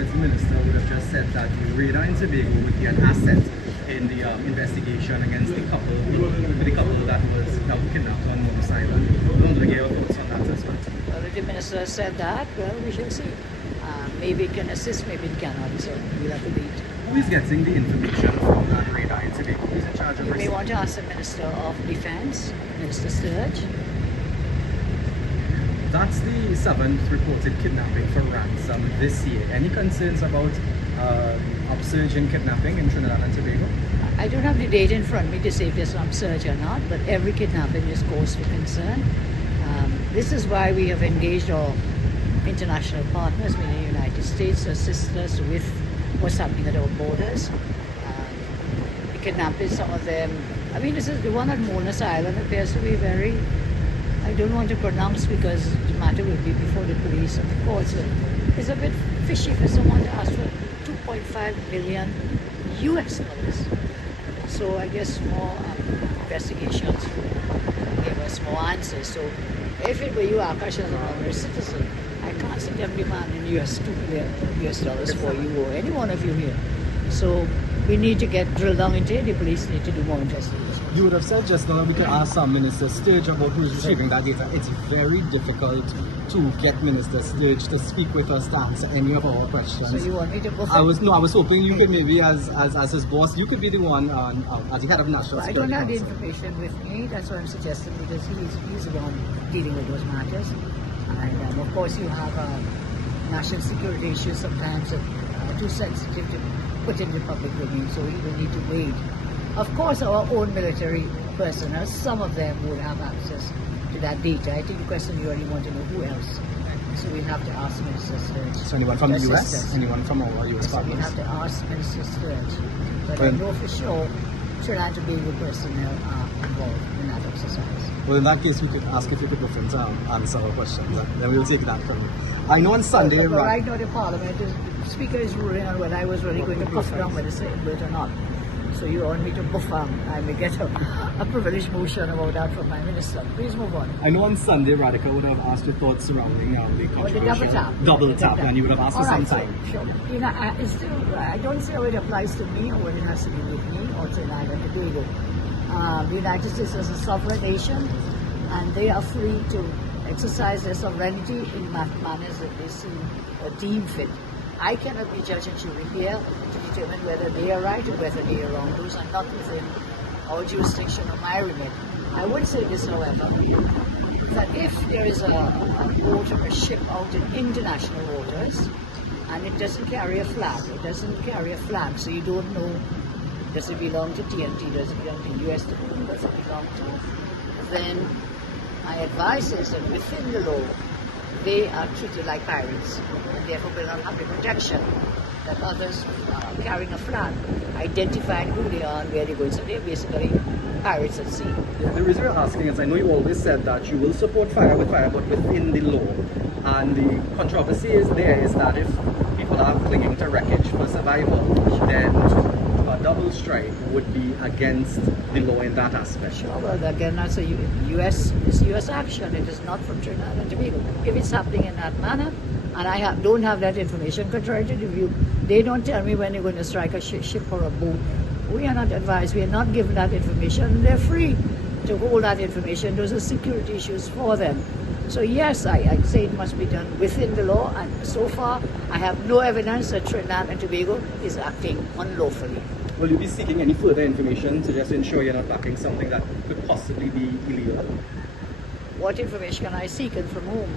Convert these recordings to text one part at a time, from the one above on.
Security Minister would have just said that the radar in Tobago would be an asset in the investigation against the couple that was kidnapped on Moose Island. I don't get your thoughts on that as well. Well, if the minister said that, well, we shall see. Maybe it can assist, maybe it cannot, so we'll have to wait. Who is getting the information from that radar in Tobago? Who's in charge of You may want to ask the Minister of Defense, Minister Sturge. That's the 7th reported kidnapping for ransom this year. Any concerns about upsurge in kidnapping in Trinidad and Tobago? I don't have the data in front of me to say if there's an upsurge or not, but every kidnapping is cause for concern. This is why we have engaged our international partners, meaning the United States, to assist us with what's happening at our borders. The kidnappers, some of them, I mean, this is the one at Moose Island appears to be very, I don't want to pronounce because the matter will be before the police and the courts. It's a bit fishy for someone to ask for 2.5 million US dollars. So I guess more investigations will give us more answers. So if it were you, Akash, as an ordinary citizen, I can't sit them demanding $2 million US dollars for you or any one of you here. So we need to get drilled down into it. The police need to do more investigations. You would have said just now we could ask some Minister Sturge about who's receiving that data. It's very difficult to get Minister Sturge to speak with us to answer any of our questions. So you want me to go? I was hoping you could maybe, as his boss, you could be the one as the head of national security. I don't have the Council. information with me. That's what I'm suggesting because he's the one dealing with those matters. And of course, you have national security issues sometimes that are too sensitive to put in the public domain, so we will need to wait. Of course, our own military personnel, some of them would have access to that data. I think the question you already want to know who else. So we have to ask Minister Sturge. So anyone from the US? Anyone from our US so partners? we have to ask Minister Sturge. But I know for sure Trinidad and Tobago personnel are involved in that exercise. Well, in that case, we could ask if you could reference answer our questions, and then we'll take that from you. I know on Sunday... But right now the Parliament, the Speaker is ruling on whether I was really going to buff down with the same vote or not. So you want me to buff I may get a privileged motion about that from my Minister. Please move on. I know on Sunday Radical would have asked your thoughts surrounding the controversial double tap, and you would have asked for some time. Sure. You know, I don't see how it applies to me or whether it has to be with me or Trinidad and Tobago. The United States is a sovereign nation and they are free to exercise their sovereignty in manners that they see or deem fit. I cannot be judge and jury here to determine whether they are right or whether they are wrong. Those are not within our jurisdiction or my remit. I would say this, however, that if there is a boat or a ship out in international waters and it doesn't carry a flag, so you don't know, does it belong to TNT, does it belong to US, does it belong to, then my advice is that within the law, they are treated like pirates and therefore will not have the protection that others carrying a flag, identifying who they are and where they're going. So they're basically pirates at sea. Yeah, the reason we're asking is I know you always said that you will support fire with fire, but within the law. And the controversy is that if people are clinging to wreckage for survival, then a double strike would be against the law in that aspect. Sure, well again that's a US action. It is not from Trinidad and Tobago. If it's happening in that manner, and I don't have that information, contrary to the view, they don't tell me when they're going to strike a ship or a boat. We are not advised, we are not given that information. They're free to hold that information. Those are security issues for them. So yes, I'd say it must be done within the law, and so far I have no evidence that Trinidad and Tobago is acting unlawfully. Will you be seeking any further information to just ensure you're not backing something that could possibly be illegal? What information can I seek and from whom?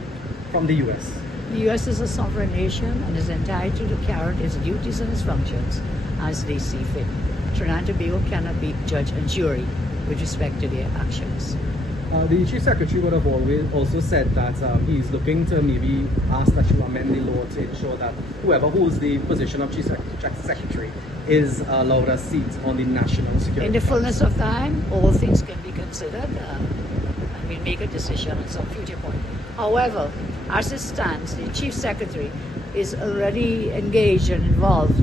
From the US. The US is a sovereign nation and is entitled to carry out its duties and its functions as they see fit. Trinidad and Tobago cannot be judge and jury with respect to their actions. The Chief Secretary would have always also said that he's looking to maybe ask that you amend the law to ensure that whoever holds the position of Chief Secretary is allowed a seat on the National Security In the fullness of time, all things can be considered and we'll make a decision at some future point. However, as it stands, the Chief Secretary is already engaged and involved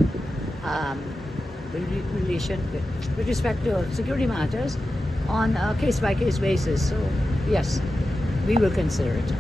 with respect to security matters on a case-by-case basis. So, yes, we will consider it.